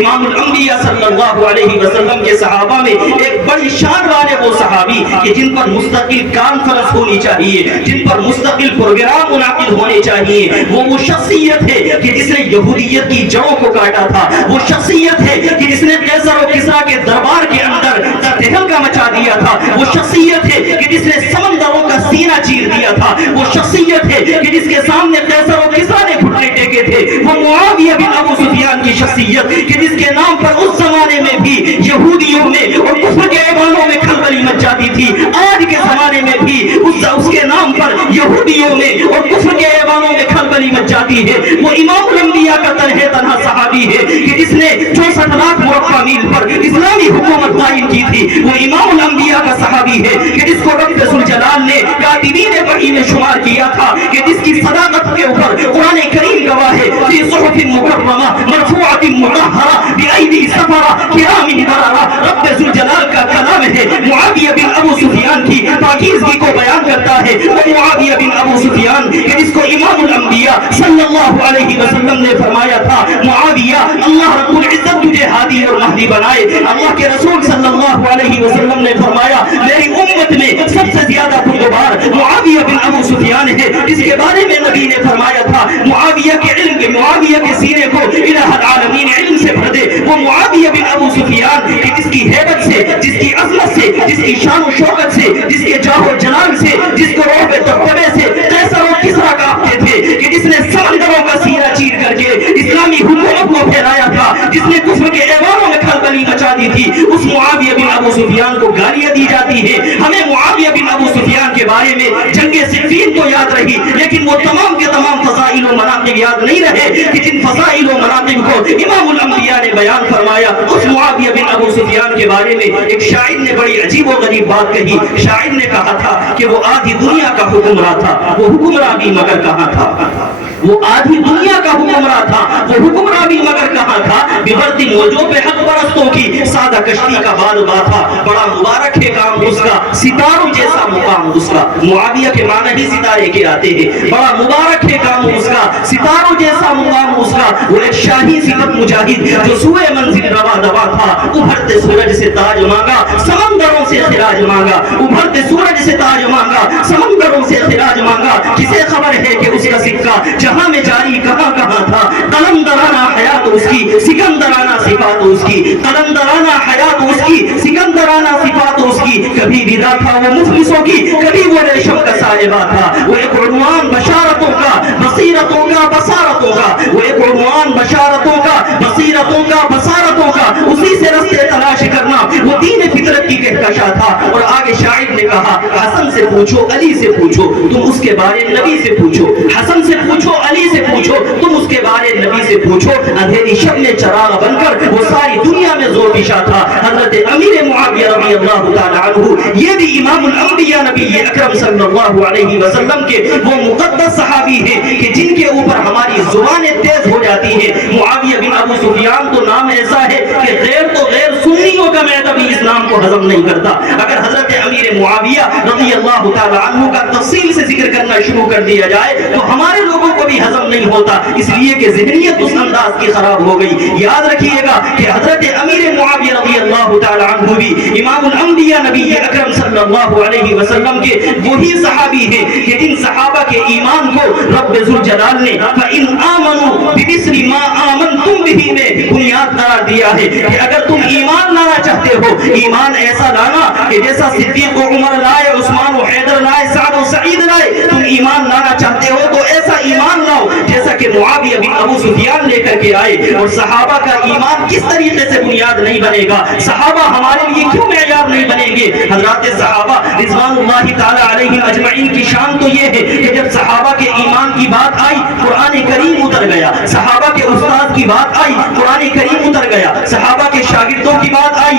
امام الانبیاء صلی اللہ علیہ وسلم کے صحابہ میں ایک بڑی شان والے وہ صحابی کہ جن پر مستقل کانفرنس ہونی چاہیے، جن پر مستقل پروگرام منعقد ہونے چاہیے، وہ شخصیت ہے کہ جس نے یہودیت کی جڑوں کو کاٹا تھا، وہ شخصیت ہے کہ جس نے قیصر و کسریٰ کے دربار کے اندر تہلکہ مچا دیا تھا، وہ شخصیت ہے کہ جس نے سمندروں کا سینہ چیر دیا تھا، وہ شخصیت ہے کہ جس کے سامنے قیصر و کسریٰ نے گھٹنے ٹیکے تھے، وہ معاویہ بن ابو سفیان کی شخصیت کہ جس کے نام پر اس زمانے میں بھی یہودیوں میں اور کفر کے ایوانوں میں کھلبلی مچ جاتی تھی، آج کے زمانے میں بھی اس کے نام پر یہودیوں میں اور کفر کے ایوانوں میں کھلبلی مچ جاتی ہے۔ وہ امام الانبیاء کا تنہا صحابی ہے کہ جس نے 64 لاکھ مربع میل پر اسلامی حکومت قائم کی تھی، وہ امام الانبیاء کا صحابی ہے کہ جس کو رب ذوالجلال نے کاتبین وحی میں شمار کیا تھا، کہ جس کی صداقت کے اوپر قرآن کریم گواہ ہے، فی صحف مکرمہ مرفوعۃ مطہرہ بأیدی سفرہ کرام بررہ، رب ذوالجلال کا کلام ہے۔ معاویہ بن ابو سفیان کی پاکیزگی کو بیان کرتا ہے، وہ معاویہ بن ابو سفیان کہ جس کو امام الانبیاء صلی اللہ علیہ وسلم نے فرمایا تھا، معاویہ اللہ رب العزت تجھے ہادی اور مہدی بنائے۔ اللہ کے رسول صلی اللہ علیہ وسلم نے فرمایا میری امت میں سب سے زیادہ بردبار معاویہ بن ابو سفیان ہے، جس کے بارے میں نبی نے فرمایا تھا معاویہ کے علم کے، معاویہ کے سینے کو الہ العالمین علم سے بھر دے۔ وہ معاویہ بن ابو سفیان کہ جس کی ہیبت سے، جس کی عظمت سے، جس کی شان و شوکت سے، جس کے جاہ و جلال سے، جس کو روح دبدبے سے قیصر و کسریٰ کانپتے تھے، کہ جس نے سمندروں کا سینہ چیر کر کے اسلامی حکومت کو پھیلایا تھا، جس نے کفر کے ایوانوں میں کھلبلی مچا دی تھی، اس معاویہ بن ابو سفیان کو گالیاں دی جاتی ہے۔ ہمیں معاویہ بن ابو سفیان کے بارے میں جنگ صفین تو یاد رہی، لیکن وہ تمام کے تمام فضائل و مناقب یاد نہیں رہے کہ جن فضائل و مناقب کو امام الانبیاء نے بیان فرمایا۔ اس معاویہ بن ابو سفیان کے بارے میں ایک شاعر نے بڑی عجیب و غریب بات کہی۔ شاعر نے کہا تھا کہ وہ آدھی دنیا کا حکمراں تھا، وہ حکمراں بھی مگر کہاں تھا؟ وہ آدھی دنیا کا حکمراں تھا، وہ حکمراں بھی مگر کہاں تھا؟ ببرتی موجوں پہ حق پرستوں کی سادہ کشتی کا بادباں تھا، بڑا مبارک ہے کام اس کا، ستاروں جیسا مقام اس کا۔ معاویہ کے معنی ہی ستارے کے آتے ہیں، بڑا مبارک ہے کام اس کا، ستاروں جیسا مقام اس کا۔ وہ ایک شاہی صفت مجاہد جو سوئے منزل روا دوا تھا، ابھرتے سورج سے تاج مانگا، سمندروں سے خراج مانگا، ابھرتے سورج سے تاج مانگا، سمندروں سے خراج مانگا۔ کسے خبر ہے کہ اس کا سکہ جہاں میں جاری کہاں کہاں تھا؟ قلندرانہ حیات اس کی، سکندرانہ صفات اس کی، قلندرانہ حیات اس کی، سکندرانہ صفات اس کی۔ کبھی ودا تھا وہ مفلسوں کی، کبھی وہ ریشم کا صاحبہ تھا۔ وہ ایک عنوان بشارتوں کا، بصیرتوں کا، بصارتوں کا، وہ ایک عنوان بشارتوں کا، بصیرتوں کا، بصارتوں کا، اسی سے رستے تلاش کرنا وہ دین فطرت کی کہکشاں تھا۔ اور آگے شاعر نے کہا حسن سے پوچھو، علی سے پوچھو، تم اس کے بارے نبی سے پوچھو۔ حسن سے پوچھو، علی سے پوچھو، تم اس کے بارے نبی سے پوچھو۔ اندھیری شب میں چراغ بن کر وہ ساری دنیا میں زور پیشہ تھا، حضرت امیر معاویہ رضی اللہ تعالی عنہ۔ یہ بھی امام الانبیاء نبی اکرم صلی اللہ علیہ وسلم کے وہ مقدس صحابی ہیں کہ جن کے اوپر ہماری زبانیں تیز ہو جاتی ہیں۔ معاویہ بن ابو سفیان تو نام ایسا ہے کہ غیر تو غیر سنیوں کا معدہ بھی اس نام کو ہضم نہیں کرتا۔ اگر حضرت امیر معاویہ رضی اللہ تعالی عنہ کا تفصیل سے ذکر کرنا شروع کر دیا جائے تو ہمارے لوگوں کو بھی ہضم نہیں ہوتا، اس لیے کہ ذہنیت اس انداز کی خراب ہو گئی۔ یاد رکھیے گا کہ حضرت امیر معاویہ رضی اللہ تعالی عنہ بھی امام الانبیاء نبی اکرم صلی اللہ علیہ وسلم کے وہی صحابی ہیں کہ جن صحابہ کے ایمان کو رب ذوالجلال نے فَإِنْ آمَنُوا بِمِثْلِ مَا آمَنْتُمْ بِهِ میں بنیاد قرار دیا ہے کہ اگر تم ایمان لانا چاہتے ہو، ایمان ایسا لانا کہ جیسا صدیق و عمر لائے، عثمان و حیدر لائے، سعد و سعید لائے، تم ایمان لانا چاہتے ہو تو ایسا ایمان لاؤ جیسا کہ معاویہ بن ابو سفیان لے کر کے آئے۔ اور صحابہ کا ایمان کس طریقے سے بنیاد نہیں بنے گا؟ صحابہ ہمارے لیے کیوں معیار نہیں بنیں گے؟ حضرات صحابہ رضوان اللہ تعالی علیہم اجمعین کی شان تو یہ ہے کہ جب صحابہ کے ایمان کی بات آئی قرآن کریم اتر گیا، صحابہ کے استاد کی بات آئی قرآن کریم اتر گیا، صحابہ کے شاگردوں کی بات آئی